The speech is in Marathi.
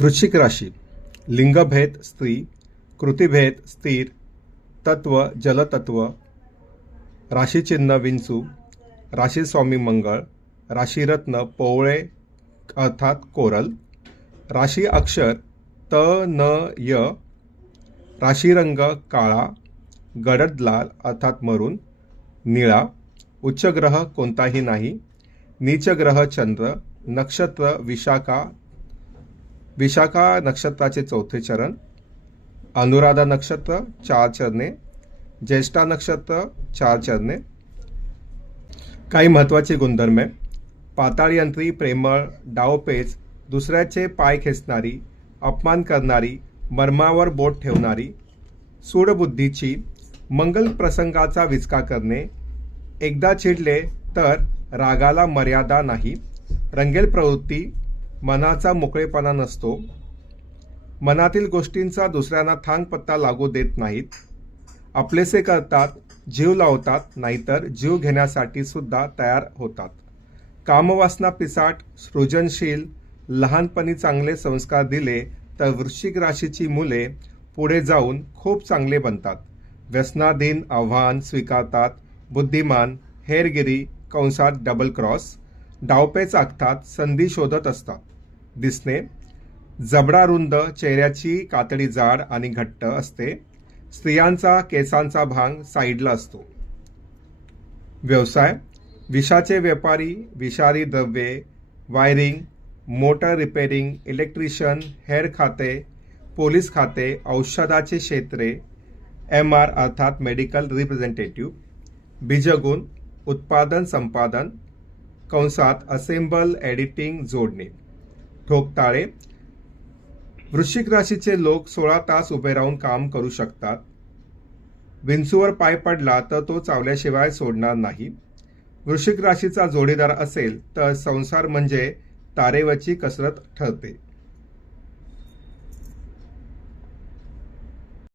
वृश्चिक राशी. लिंगभेद स्त्री, कृतिभेद स्थिर, तत्व जलतत्व, राशीचिन्ह विंचू, राशीस्वामी मंगळ, राशीरत्न पोवळे अर्थात कोरल, राशी अक्षर त न य, राशीरंग काळा, गडद लाल अर्थात मरून, निळा, उच्चग्रह कोणताही नाही, नीचग्रह चंद्र, नक्षत्र विशाखा, विशाखा नक्षत्राचे चौथे चरण, अनुराधा नक्षत्र 4 चरणे, ज्येष्ठा नक्षत्र 4 चरणे. काही महत्त्वाचे गुणधर्म: पाताळयंत्री, प्रेमळ, डावपेच, दुसऱ्याचे पाय खेचणारी, अपमान करणारी, मर्मावर बोट ठेवणारी, सूडबुद्धीची, मंगल प्रसंगाचा विचका करणे, एकदा चिडले तर रागाला मर्यादा नाही, रंगेल प्रवृत्ती, मनाचा मोकळेपणा नसतो, मनातील गोष्टींचा दुसऱ्यांना थांगपत्ता लागू देत नाहीत, आपलेसे करतात, जीव लावतात, नाहीतर जीव घेण्यासाठी सुद्धा तयार होतात, कामवासना पिसाट, सृजनशील, लहानपणी चांगले संस्कार दिले तर वृश्चिक राशीची मुले पुढे जाऊन खूप चांगले बनतात, व्यसनाधीन आव्हान स्वीकारतात, बुद्धिमान, हेरगिरी कंसात डबल क्रॉस, डावपेच आखतात, संधी शोधत असतात. दिसणे: जबडा रुंद, चेहऱ्याची कातडी जाड आणि घट्ट असते, स्त्रियांचा केसांचा भांग साईडला असतो. व्यवसाय: विषाचे व्यापारी, विषारी द्रव्ये, wiring, motor repairing, electrician, hair खाते, पोलीस खाते, औषधाचे क्षेत्रे, MR अर्थात मेडिकल रिप्रेझेंटेटिव्ह. बीजगुण: उत्पादन संपादन कंसात असेंबल, एडिटिंग, जोडणे. ठोकताळे: वृश्चिक राशीचे लोक 16 तास उभे राहून काम करू शकतात. विंचूवर पाय पडला तर तो चावल्याशिवाय सोडणार नाही. वृश्चिक राशीचा जोडीदार असेल तर संसार म्हणजे तारेवरची कसरत ठरते.